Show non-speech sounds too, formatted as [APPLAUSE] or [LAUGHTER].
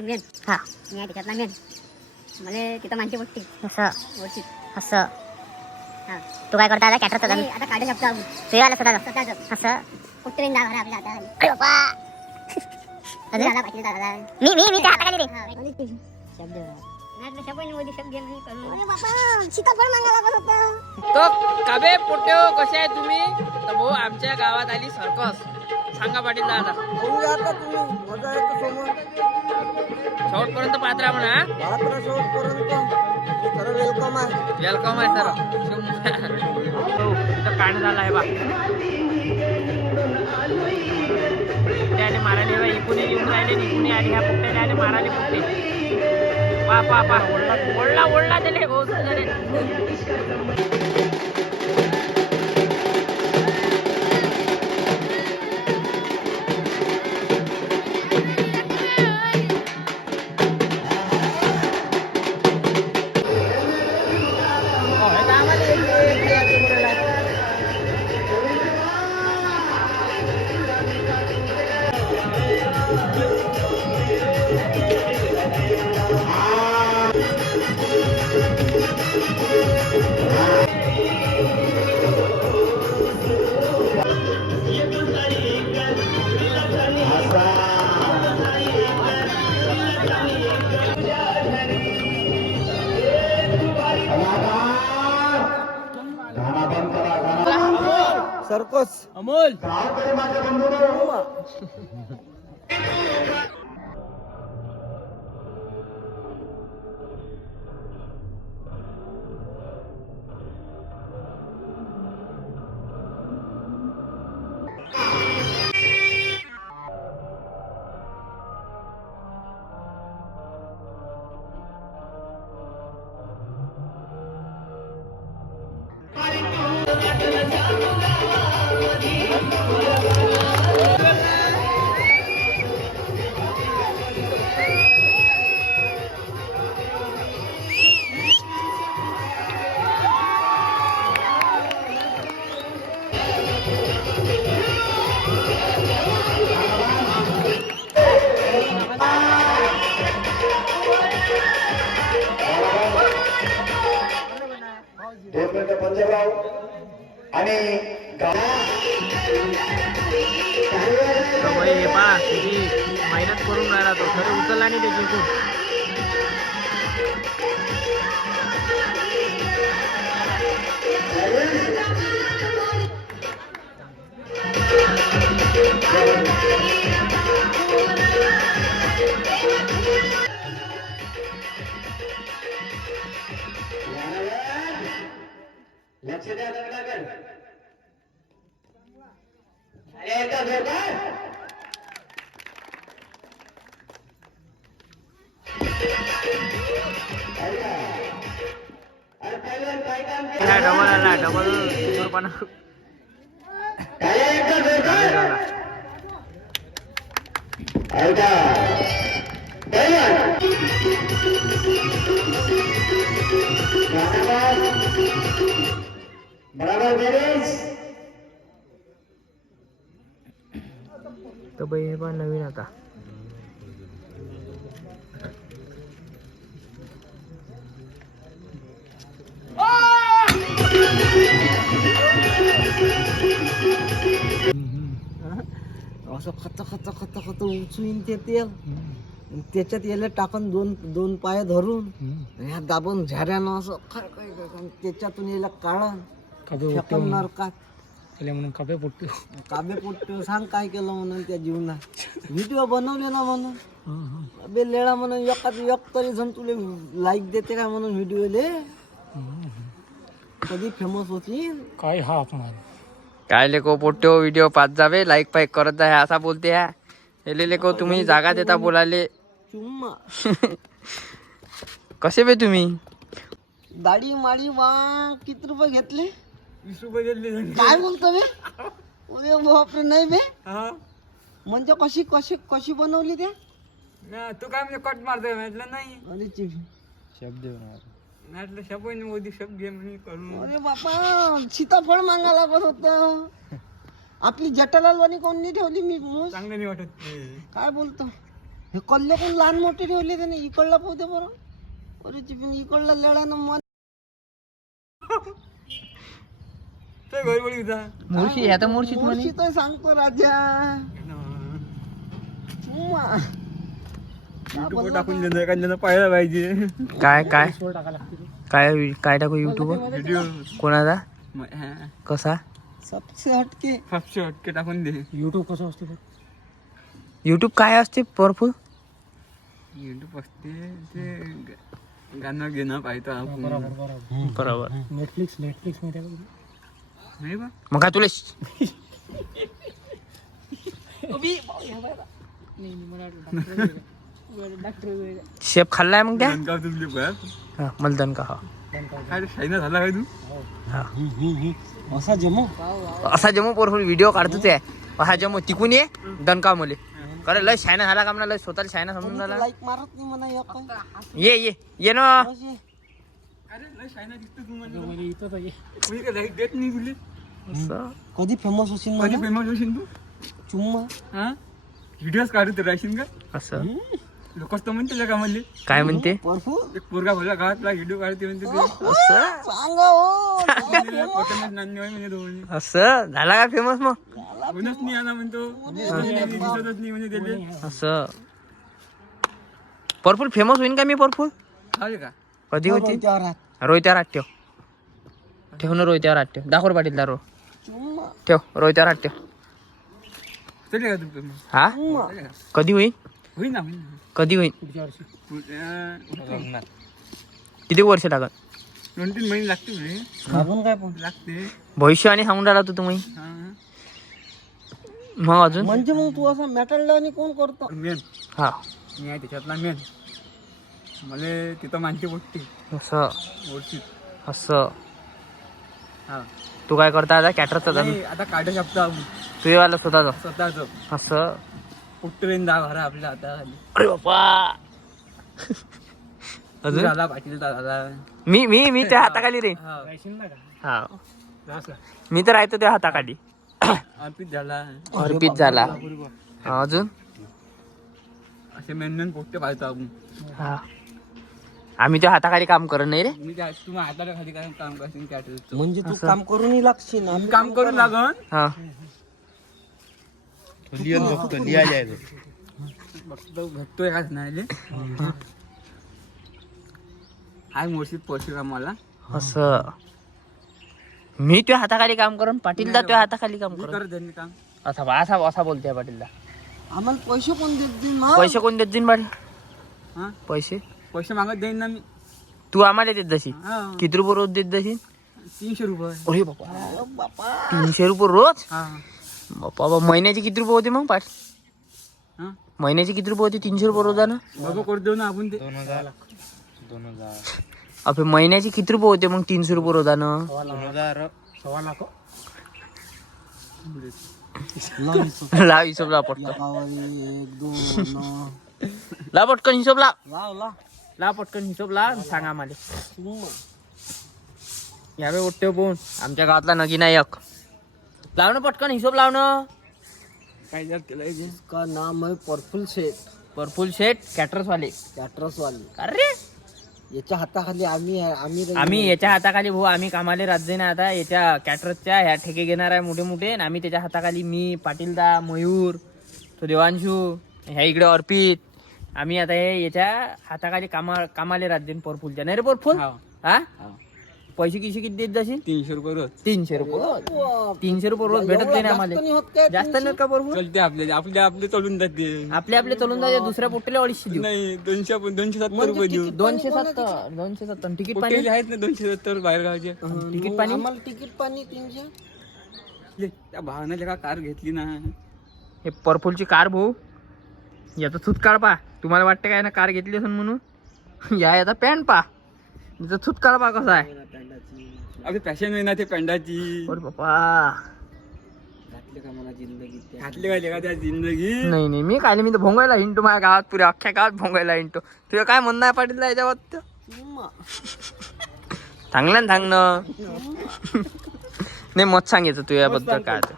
Main हा मी आहे त्याच्यातला मेन मला तिथं मानते पट्टी असं ओळखीत असं हा तू काय करता आता कॅटरचा नाही, जाऊन आता काढू शकतो आपण तू आला स्वतः स्वतःच असं कुठे जा बरं आपल्या आता अरे बाबा अजून? झाला पाटील दादा मी मी मी त्या हाताखाली रे हा, कोणी ते? शब्द नाही तर शब्द मोदी शब्द मी करून अरे बाबा सीताफळ मागायला लागत होतं तो काबे पोट्यो कसे आहे तुम्ही तर भाऊ आमच्या गावात आली सर्कस सांगा पाटील दादा होऊन आता तुम्ही मजा येतो समोर शेवटपर्यंत पात्र आहे म्हणा महात्मा शेवटपर्यंत. खरं वेलकम आहे. वेलकम आहे सर. इथं कांड झाला आहे बा. त्याने मारायला बा इकून येऊन राहिले इकून आले ह्या पुट्ट्याने आले मारायला पुट्टे. पा पा पा. ओढला ओढला ओढला हो झाले सर्कस अमोल. जोपर्यंत पंजाबराव आणि मेहनत करून राहिला तो. खरं उचलला नाही ते जिंकून लक्ष द्या दगडाकडे अरे एकदा जोरदार? डबल आला डबल सुरपाना काय बराबर बेरीज तर बाई हे पण नवीन आता. असं खत खत खत खत उचलून ते तेल. त्याच्यात याला टाकून दोन दोन पाय धरून. ह्या दाबून झऱ्यानं असं खर त्याच्यातून याला काढून. फेकून नरकात. म्हणून कपे पोट्टू. काबे पोट्टे सांग काय केलं म्हणून त्या जीवनात. [LAUGHS] व्हिडिओ बनवले ना म्हणून. अबे लेळा म्हणून एकाच एक तरी जण तुले लाईक देते काय म्हणून व्हिडिओले कधी फेमस होती काय हा अपमान. काय लेको पोट्यो व्हिडिओ पाच जावे लाईक पाईक करत जाय असा बोलते ह्या हेले लेको तुम्ही जागा देता बोलाले. चुम्मा. [LAUGHS] कसे बे तुम्ही? दाढी माळी वा किती रुपये घेतले? वीस रुपये काय बोलतो बे? अरे बापरे नाही बे. म्हणजे कशी कशी कशी बनवली ते? तू काय म्हणजे कट मारतोय म्हटलं नाही. अरे चिप शब्द म्हटलं शब्द मोदी शब्द घे म्हणे करून. अरे बापा सीताफळ मागा लागत होत. आपली जटालाल वाणी कोण नाही ठेवली मी मूस चांगलं नाही वाटत ते. काय बोलतो? हे कल्ले कोण लहान मोठे ठेवले त्याने? इकडला पोहते बरं. अरे चिपिन इकडला लढानं मन ते गडबडी जा मुळशी ह्या तर मुळशीत म्हणे. मुळशी तर सांगतो राजा. उम्मा. युट्यूबवर टाकून देणं एखाद्यानं पाहायला पाहिजे. काय काय? काय काय टाकू युट्यूब व्हिडिओ कोणाचा? कसा? सबसे हटके. फापशे हटके टाकून दे. युट्यूब कसं असते युट्यूब काय असते परफुल युट्यूब असते ते ग- गाणं घेणं पाहिजे आपण. बरोबर नेटफ्लिक्स नेटफ्लिक्समध्ये मग काय तुला शेप खाल्लाय मग त्या? हा, मला दणका हा. काय रे, शाईना झाला काय तू? असा जमो. असा जमू पोरफुल व्हिडिओ काढतो ते असा जमू तिकून ये दणका मले. अरे लय शायना झाला का म्हणा लय स्वतःला शायना समजून झाला. ये ये ये ना. अरे लय शाईना दिसतो तू म्हणजे. मला इथं तर ये. कोणी काय लाईक देत नाही तुले असं. कधी फेमस होशील कधी फेमस होशील तू? चुम्मा. हा? व्हिडिओज काढत राहशील का? असं? लोकच तर म्हणते का म्हणले. काय म्हणते? परफू एक पोरगा भरला गावातला व्हिडिओ काढते म्हणते ते. असं? सांगा हो पटकनच नान्य होय म्हणजे असं? झाला का फेमस मग? कोणच नाही आला म्हणतो. दिसतच नाही म्हणजे त्याले. असं? परफुल फेमस होईन का मी परफुल? चालेल का? कधी होती? त्यावर हात. रोहित्यावर ठेव. ठेव ना रोहित्यावर हात ठेव. दाखवर पाटील दारो चुम्मा ठेव रोहित्यावर हात ठेव. का तू हा? का? कधी ना होईन ना. कधी होईन? पुढच्या वर्षी. पुढच्या- किती वर्ष लागत दोन तीन महिने लागते म्हणे आपण काय पण लागते. भविष्यवाणी सांगून राहिला तू तुम्ही. हा. मग अजून? म्हणजे मग तू असा मेटल आणि कोण करतो? मेन. हा. मी आहे त्याच्यातला मेन. मला तिथं मानते पोट्टी असं. ओळखीत असं. हा. तू काय करता आता? कॅटरचा नाही, आता काढू शकतो आपण. तू वाला स्वतःच. स्वतःच. असं. पुट्टरेन दहा भरा आपल्या हाताखाली. अरे बापा तू अजून? झाला पाटील झाला. मी मी मी त्या हाताखाली रे. हा. हा. मी तर राहतो त्या हाताखाली. अर्पित झाला. अर्पित झाला. हा, अजून? असे मेन मेन पोट्टे पाहतो आपण. हा. आम्ही त्या हाताखाली काम करत नाही रे. मी त्या तुम्ही हाताला खाली काय काम करशील म्हणजे तू काम करूनही लागशील ना. मी काम करून लागन. हा. बघतो का नाही हाय मोर्शीत पोहोचू का मला असं. मी त्या हाताखाली काम करून पाटीलदा त्या हाताखाली काम मी करत करत त्यांनी काम. असा बा- असा असा बोलते पाटीलदा. आम्हाला पैसे कोण देत पैसे कोण देत जाईन पाटील हा? पैसे? पैसे मागत देईन ना मी. तू आम्हाला देत जशी हा. किती रुपये रोज देत जशी तीनशे रुपये. अरे बापा. तीनशे रुपये रोज? हा. बापा बा, महिन्याचे किती रुपये होते मग पाठ हा? महिन्याचे किती रुपये होते? तीनशे रुपये रोजानं बघू करू देऊ ना आपण ते. अबे महिन्याचे किती रुपये होते मग तीनशे रुपये रोजानं सव्वा लाख. लाव हिशोब. लाव पटकन. लाव पटकन हिशोब लाव लाव. लाव पटकन हिशोब आणि सांग आम्हाला. यावे उठते पोहून आमच्या गावातला नगी नायक लाव ना पटकन हिशोब लाव ना. काय जर केलं इसका नाम है परफुल शेठ परफुल शेट कॅटरस वाले. कॅटरस वाले. अरे! याच्या हाताखाली आम्ही आहे आम्ही राहिलो. आम्ही याच्या हाताखाली भाऊ आम्ही कामाले राज्य ना आता. याच्या कॅटरसच्या ह्या ठेके घेणार आहे मोठे मोठे. आणि आम्ही त्याच्या हाताखाली मी पाटीलदा मयूर तो देवांशू ह्या इकडे अर्पित. आम्ही आता हे याच्या हाताखाली कामा कामाले राज्य परफुलच्या नाही रे परफुल हा? हा पैसे किती किती देत जाशील? तीनशे रुपये रोज. तीनशे रुपये. तीनशे रुपये रोज भेटत नाही ना आम्हाला. जास्त नाही का बरोबर चलते आपले आपले आपले चलून जाते. आपले आपले चलून जाते दुसऱ्या पोट्टेला अडीचशे देऊ. नाही दोनशे आपण दोनशे सत्तर म्हणजे रुपये देऊ. दोनशे सत्तर दोनशे सत्तर. तिकीट पाणी? आहेत ना दोनशे सत्तर बाहेर गावचे? तिकीट पाणी? आम्हाला तिकीट पाणी तीनशे? ले, त्या भावनाच्या का कार घेतली ना? हे पर्पलची कार भाऊ. याचा थुतकाळ पा तुम्हाला वाटतं काय ना कार घेतली असेल म्हणून? [LAUGHS] या याचा पॅन्ट पा याचा थुतकाळ पा कसा आहे. आपली फॅशन आहे ना ते पेंडाची अरे बापा. घातले का मला जिंदगी त्या? घातले पाहिजे का त्या जिंदगी? नाही नाही मी काय मी तर भोंगायला हिंटू माझ्या गावात पुऱ्या अख्ख्या गावात भोंगायला हिंटू तुझं काय म्हणणं आहे पाटील याच्यावर. चांगलं ना सांगणं [LAUGHS] नाही मत सांगायचं तू याबद्दल काय ते.